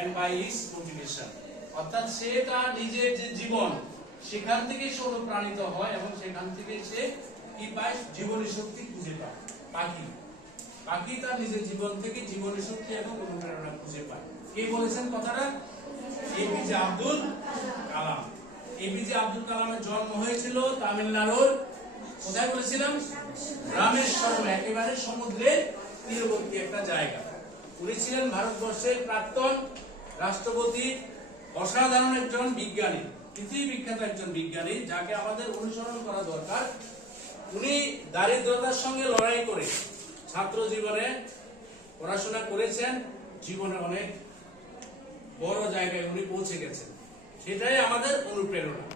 and by his motivation, অর্থাৎ সে তার নিজের যে জীবন সেখান থেকে সে অনুপ্রাণিত হয় এবং সেখান থেকে সে কি পায়, জীবনী শক্তি খুঁজে পায়। পাখি তার নিজের জীবন থেকে জীবনী শক্তি এবং অনুপ্রেরণা খুঁজে পায়। কে বলেছেন কথাটা? এপিজে আব্দুল কালাম। এপিজে আব্দুল কালামের জন্ম হয়েছিল তামিলনাড়ুর কোথায় বলেছিলাম? রামেশ্বরম, একেবারে সমুদ্রের তীরবর্তী একটা জায়গা। উনি ছিলেন ভারতবর্ষের প্রাক্তন রাষ্ট্রপতি, অসাধারণ একজন বিজ্ঞানী, পৃথিবী বিখ্যাত একজন বিজ্ঞানী, যাকে আমাদের অনুসরণ করা দরকার। উনি দারিদ্রতার সঙ্গে লড়াই করে ছাত্র জীবনে পড়াশোনা করেছেন, জীবনে অনেক বড় জায়গায় উনি পৌঁছে গেছেন, সেটাই আমাদের অনুপ্রেরণা।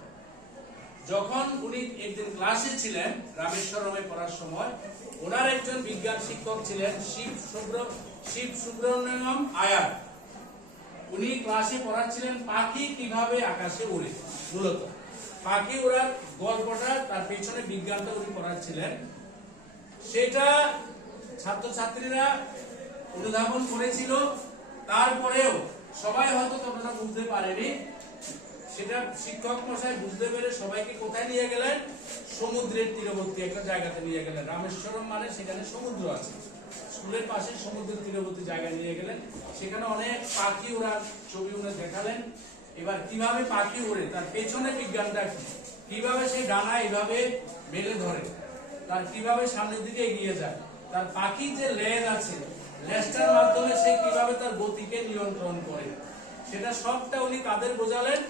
যখন উনি একদিন ক্লাসে ছিলেন রামেশ্বরমে পড়ার সময়, ওনার একজন বিজ্ঞান শিক্ষক ছিলেন শিব সুব্রমণ্যম আয়ার। উনি ক্লাসে পড়াচ্ছিলেন পাখি কিভাবে আকাশে ওড়ে। মূলত পাখি ওড়ার গল্পটা, তার পেছনে বিজ্ঞানটা উনি পড়াচ্ছিলেন। সেটা ছাত্রছাত্রীরা অনুধাবন করেছিল, তারপরেও সবাই হয়তো ততটা বুঝতে পারেনি। সেটা শিক্ষক মশাই বুঝতে পেরে সবাইকে কোথায় নিয়ে গেলেন? সমুদ্রের তীরবর্তী একটা জায়গাতে নিয়ে গেলেন। রামেশ্বরম মানে সেখানে সমুদ্র আছে, স্কুলের পাশে সমুদ্রের তীরবর্তী জায়গায় নিয়ে গেলেন। সেখানে অনেক পাখি ওড়ার ছবি উনি দেখালেন। এবার কিভাবে পাখি ওড়ে, তার পেছনে বিজ্ঞানটা কিভাবে সে ডানা এইভাবে মেলে ধরে, তার কিভাবে সামনের দিকে এগিয়ে যায়, তার পাখির যে লেজ আছে, লেজটার মাধ্যমে সে কিভাবে তার গতিকে নিয়ন্ত্রণ করে, সেটা সবটা উনি কাদের বোঝালেন?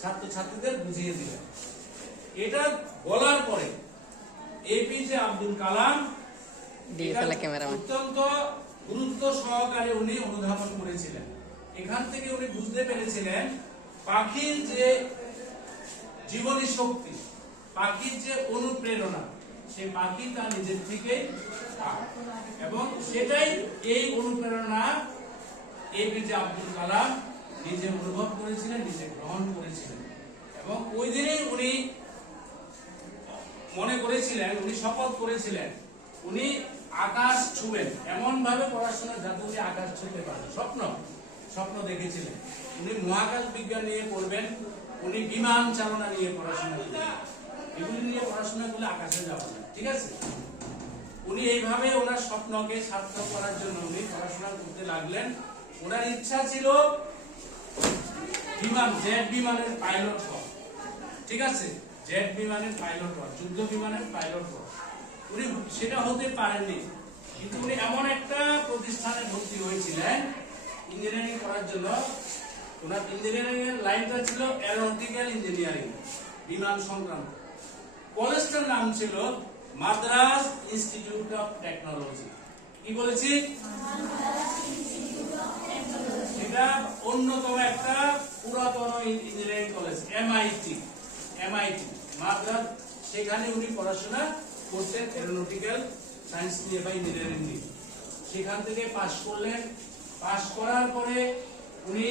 ছাত্রছাত্রীদের বুঝিয়ে দিলেন। এটা বলার পরে এপিজে আব্দুল কালাম অত্যন্ত গুরুত্ব সহকারে উনি অনুধাবন করেছিলেন। এখান থেকে উনি বুঝতে পেরেছিলেন পাখির যে জীবনী শক্তি, পাখির যে অনুপ্রেরণা, সে পাখি তার নিজের থেকে এবং সেটাই এই অনুপ্রেরণা এপিজে আব্দুল কালাম নিজে অনুভব করেছিলেন, নিজে গ্রহণ করেছিলেন। এবং ওই দিনেই উনি মনে করেছিলেন, উনি শপথ করেছিলেন, উনি আকাশ ছুবেন, এমন ভাবে পড়াশোনা যাতে উনি আকাশ ছুঁতে পারেন। স্বপ্ন দেখেছিলেন উনি মহাকাশ বিজ্ঞান নিয়ে পড়বেন, উনি বিমান চালনা নিয়ে পড়াশোনা করবেন। এগুলি নিয়ে পড়াশোনা করলে আকাশে যাবেন না, ঠিক আছে? উনি এইভাবে ওনার স্বপ্নকে সার্থক করার জন্য উনি পড়াশোনা করতে লাগলেন। ওনার ইচ্ছা ছিল জেট বিমানের পাইলট হওয়া, ঠিক আছে? জেট বিমানের পাইলট হওয়া, যুদ্ধ বিমানের পাইলট হওয়া। উনি সেটা হতে পারেননি, কিন্তু উনি এমন একটা প্রতিষ্ঠানে ভর্তি হয়েছিলেন ইঞ্জিনিয়ারিং করার জন্য। ওনার ইঞ্জিনিয়ারিং এর লাইনটা ছিল এরোনটিক্যাল ইঞ্জিনিয়ারিং, বিমান সংক্রান্ত। কলেজটার নাম ছিল মাদ্রাজ ইনস্টিটিউট অফ টেকনোলজি। কি বলেছি? এটা অন্যতম একটা পুরাতন ইঞ্জিনিয়ারিং কলেজ, এমআইটি মাদ্রাজ। সেখানে উনি পড়াশোনা করতেন এরোনটিক্যাল সায়েন্স নিয়ে বা ইঞ্জিনিয়ারিং নিয়ে। সেখান থেকে পাশ করলেন। পাশ করার পরে উনি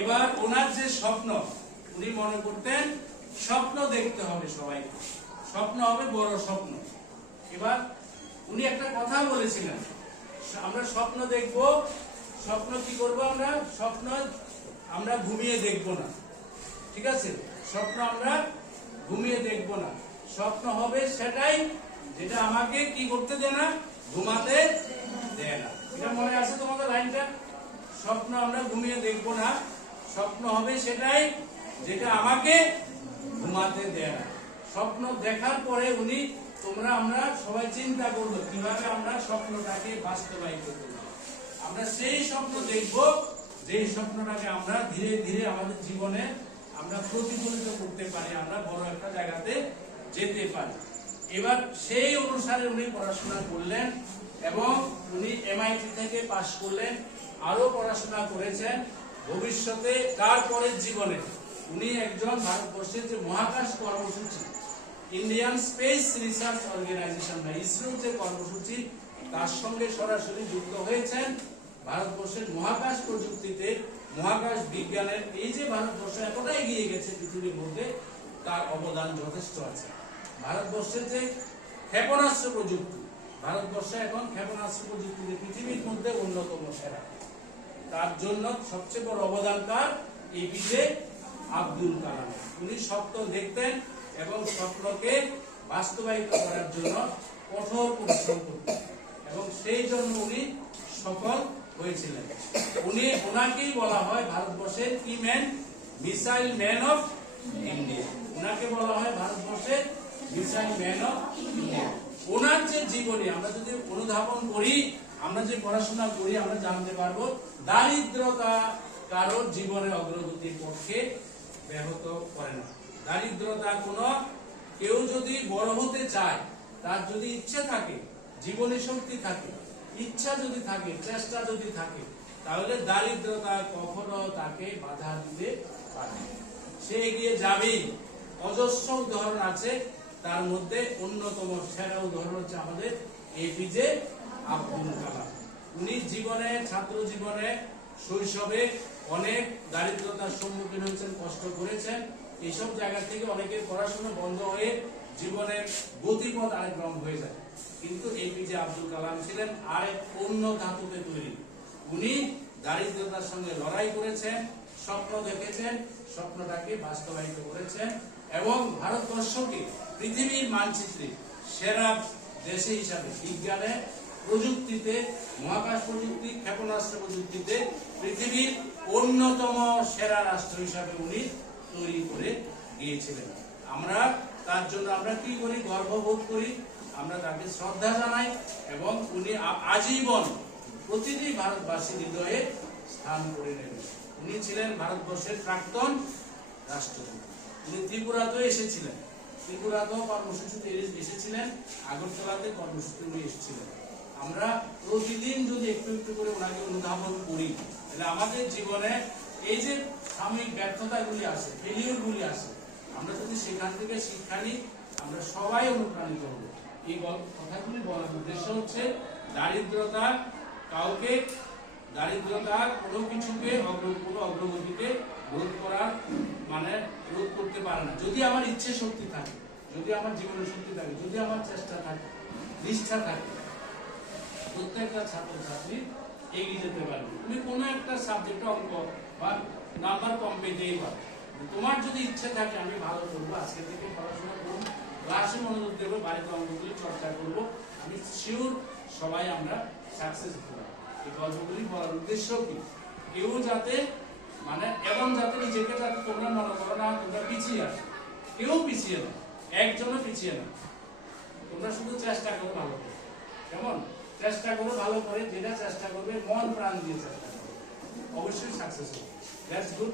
এবার ওনার যে স্বপ্ন, উনি মনে করতেন স্বপ্ন দেখতে হবে সবাইকে, স্বপ্ন হবে বড় স্বপ্ন। এবার উনি একটা কথা বলেছিলেন, আমরা স্বপ্ন দেখব। স্বপ্ন কি করব? আমরা ঘুমিয়ে দেখব না, ঠিক আছে? স্বপ্ন আমরা ঘুমিয়ে দেখব না। স্বপ্ন হবে সেটাই যেটা আমাকে কি করতে দেয় না, ঘুমাতে দেয় না। এটা মনে আছে তোমাদের লাইনটা? স্বপ্ন আমরা ঘুমিয়ে দেখব না, স্বপ্ন হবে সেটাই যেটা আমাকে ঘুমাতে দেয় না। স্বপ্ন দেখার পরে আমরা সবাই চিন্তা করবো কিভাবে আমরা স্বপ্নটাকে বাস্তবায়িত করব। আমরা সেই স্বপ্ন দেখব যে স্বপ্নটাকে আমরা ধীরে ধীরে আমাদের জীবনে আমরা প্রতিফলিত করতে পারি, আমরা বড় একটা জায়গাতে যেতে পারি। এবার সেই অনুসারে উনি পড়াশোনা করলেন এবং উনি এমআইটি থেকে পাশ করলেন, আরো পড়াশোনা করেছেন। ভবিষ্যতে তারপরের জীবনে উনি একজন ভারতবর্ষের যে মহাকাশ কর্মসূচি, ইন্ডিয়ান স্পেস রিসার্চ অর্গানাইজেশন বা ইসরোর যে কর্মসূচি, তার সঙ্গে সরাসরি যুক্ত হয়েছেন। ভারতবর্ষের মহাকাশ প্রযুক্তিতে, মহাকাশ বিজ্ঞানের এই যে ভারতবর্ষ এতটা এগিয়ে গেছে পৃথিবীর মধ্যে, তার অবদান যথেষ্ট আছে। ভারতবর্ষের যে ক্ষেপণাস্ত্র প্রযুক্তি, ভারতবর্ষ এখন ক্ষেপণাস্ত্র প্রযুক্তিতে পৃথিবীর মধ্যে অন্যতম সেরা। তার জন্য সবচেয়ে বড় অবদানকার এপিজে আব্দুল কালাম। উনি স্বপ্ন দেখতেন এবং স্বপ্নকে বাস্তবায়িত করার জন্য কঠোর পরিশ্রম করতেন এবং সেই জন্য উনি সফল হয়েছিলেন। ওনাকেই বলা হয় ভারতবর্ষের কি man, missile man of India. ওনাকে বলা হয় ভারতবর্ষের মিসাইল ম্যান অফ ইন্ডিয়া। ওনার যে জীবনী আমরা যদি অনুধাবন করি, আমরা যে পড়াশোনা করি, আমরা জানতে পারবো দারিদ্রতা কারোর জীবনে অগ্রগতির পক্ষে ব্যাহত করে না। দারিদ্রতা কোনো, কেউ যদি বড় হতে চায়, তার যদি ইচ্ছে থাকে, জীবনী শক্তি থাকে, ইচ্ছা যদি থাকে, চেষ্টা যদি থাকে, তাহলে দারিদ্রতা কখনো তাকে বাধা দিতে পারে না। সে এগিয়ে যাবেই। অজস্র উদাহরণ আছে, তার মধ্যে অন্যতম সেরা উদাহরণ হচ্ছে আমাদের এপিজে আব্দুল কালাম। উনি জীবনে, ছাত্র জীবনে, শৈশবে অনেক দারিদ্রতার সম্মুখীন হয়েছেন, কষ্ট করেছেন। এইসব জায়গা থেকে অনেকের পড়াশোনা বন্ধ হয়ে জীবনের গতিপথ আরেক রকম হয়ে যায়, কিন্তু এপিজে আব্দুল কালাম ছিলেন আরেক অন্য ধাতুতে তৈরি। উনি দারিদ্রতার সঙ্গে লড়াই করেছেন, স্বপ্ন দেখেছেন, স্বপ্নটাকে বাস্তবায়িত করেছেন এবং ভারতবর্ষকে পৃথিবীর মানচিত্রে সেরা দেশে হিসাবে বিজ্ঞানে, প্রযুক্তিতে, মহাকাশ প্রযুক্তি, ক্ষেপণাস্ত্র প্রযুক্তিতে পৃথিবীর অন্যতম সেরা রাষ্ট্র হিসাবে উনি তৈরি করে গিয়েছিলেন। আমরা তার জন্য আমরা কি করি, গর্ববোধ করি, আমরা তাকে শ্রদ্ধা জানাই এবং উনি আজীবন প্রতিটি ভারতবাসীর হৃদয়ে স্থান করে নেবেন। উনি ছিলেন ভারতবর্ষের প্রাক্তন রাষ্ট্রপতি। উনি ত্রিপুরাতেও এসেছিলেন, ত্রিপুরাতেও কর্মসূচিতে এসেছিলেন, আগরতলাতে কর্মসূচিতে উনি এসেছিলেন। আমরা প্রতিদিন যদি একটু একটু করে ওনাকে অনুধাবন করি, তাহলে আমাদের জীবনে এই যে সাময়িক ব্যর্থতাগুলি আসে, ফেলিওরগুলি আসে, আমরা যদি সেখান থেকে শিক্ষা নিই, আমরা সবাই অনুপ্রাণিত হব। এই কথাগুলি বলার উদ্দেশ্য হচ্ছে দারিদ্রতা কাউকে, দারিদ্রতার কোনো কিছুকে, কোনো অগ্রগতিকে রোধ করার মানে রোধ করতে পারে না। যদি আমার ইচ্ছে শক্তি থাকে, যদি আমার জীবনের শক্তি থাকে, যদি আমার চেষ্টা থাকে, নিষ্ঠা থাকে, প্রত্যেকটা ছাত্রছাত্রী এগিয়ে যেতে পারবে। তুমি কোনো একটা সাবজেক্টে অঙ্ক বা নাম্বার কম পেতেই পারো। তোমার যদি ইচ্ছে থাকে আমি ভালো করবো, আজকে থেকে পড়াশোনা করবো, ক্লাসে মনোযোগ দেবো, বাড়িতে অঙ্কগুলি চর্চা করবো, আমি শিওর সবাই আমরা সাকসেস হতে পারবো। এই গল্পগুলি বলার উদ্দেশ্য কি, কেউ যাতে মানে এবং যাতে নিজেকে যাতে তোমরা মনে করো না তোমরা পিছিয়ে আসো, কেউ পিছিয়ে না, একজনও পিছিয়ে না। তোমরা শুধু চেষ্টা করো ভালো করে, কেমন চেষ্টা করো ভালো করে, যেটা চেষ্টা করবে মন প্রাণ দিয়ে চেষ্টা করবে, অবশ্যই সাকসেস হবে। That's good.